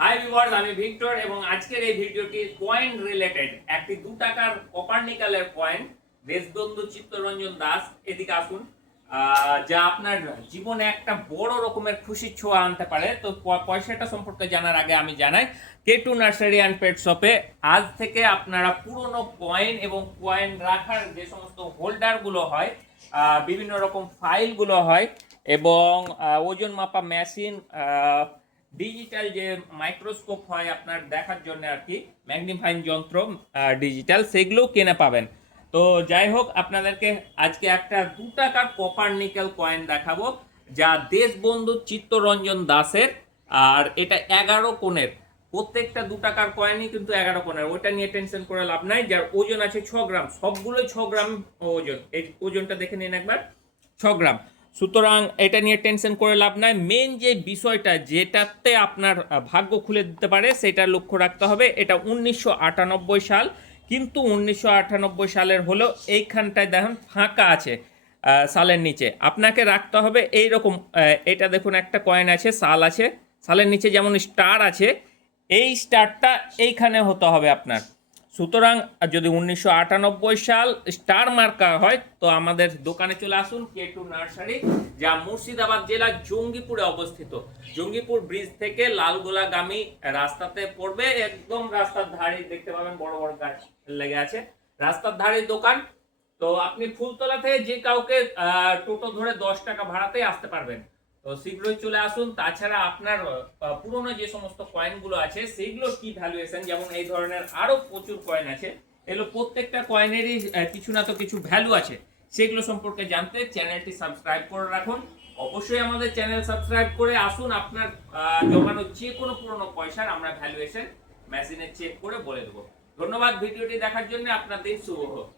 Hi viewers, আমি Victor এবং আজকের এই ভিডিওটি কয়েন রিলেটেড একটি 2 টাকার কপার নিকেলের কয়েন দেশবন্ধু চিত্তরঞ্জন দাস, এদিকে আসুন। যা আপনার জীবনে একটা বড় রকমের খুশির ছোঁয়া আনতে পারে। তো পয়সাটা সম্পর্কে জানার আগে আমি জানাই, K2 নার্সারি অ্যান্ড পেট শপে আজ থেকে আপনারা পুরনো কয়েন এবং কয়েন রাখার যে সমস্ত হোল্ডারগুলো হয়, বিভিন্ন রকম ফাইলগুলো হয় এবং ওজন মাপা মেশিন, ডিজিটাল যে মাইক্রোস্কোপ হয় আপনার দেখার জন্য আর কি, ম্যাগনিফাইং যন্ত্র ডিজিটাল, সেগুলো কিনে পাবেন। তো যাই হোক, আপনাদেরকে আজকে একটা 2 টাকার কপার নিকেল কয়েন দেখাবো, যা দেশবন্ধু চিত্তরঞ্জন দাসের। আর এটা 11 কোণের, প্রত্যেকটা 2 টাকার কয়েনই কিন্তু 11 কোণের। ওইটা নিয়ে টেনশন করে লাভ নাই। যার ওজন আছে 6 গ্রাম, সবগুলোই 6 গ্রাম ওজন। এই ওজনটা দেখে নিন একবার, 6 গ্রাম। সুতরাং এটা নিয়ে টেনশন করে লাভ নাই। মেন যে বিষয়টা যেটাতে আপনার ভাগ্য খুলে দিতে পারে সেটা লক্ষ্য রাখতে হবে। এটা 1998 সাল, কিন্তু 1998 সালের হলেও এইখানটায় দেখুন ফাঁকা আছে সালের নিচে। আপনাকে রাখতে হবে এইরকম, এটা দেখুন একটা কয়েন আছে, সাল আছে, সালের নিচে যেমন স্টার আছে, এই স্টারটা এইখানে হতে হবে আপনার। সুতরাং যদি 1998 সাল স্টার মার্কা হয় তো আমাদের দোকানে চলে আসুন, K2 নার্সারি, যা মুর্শিদাবাদ জেলার জঙ্গিপুরে অবস্থিত। জঙ্গিপুর ব্রিজ থেকে লালগোলাগামী রাস্তাতে পড়বে, একদম রাস্তার ধারে দেখতে পাবেন বড় বড় গাছ লেগে আছে, রাস্তার ধারে দোকান। তো আপনি ফুলতলা থেকে যে কাউকে টোটো ধরে 10 টাকা ভাড়াতে আসতে পারবেন। তো শীঘ্রই চলে আসুন। তাছাড়া আপনার পুরনো যে সমস্ত কয়েনগুলো আছে সেগুলো কি ভ্যালুয়েশন, যেমন এই ধরনের আরো প্রচুর কয়েন আছে, এগুলো প্রত্যেকটা কয়েনেরই কিছু না তো কিছু ভ্যালু আছে, সেগুলো সম্পর্কে জানতে চ্যানেলটি সাবস্ক্রাইব করে রাখুন। অবশ্যই আমাদের চ্যানেল সাবস্ক্রাইব করে আসুন। আপনার জমানো যে কোনো পুরনো পয়সার আমরা ভ্যালুয়েশন মেশিনে চেক করে বলে দেবো। ধন্যবাদ ভিডিওটি দেখার জন্য। আপনার দিন শুভ হোক।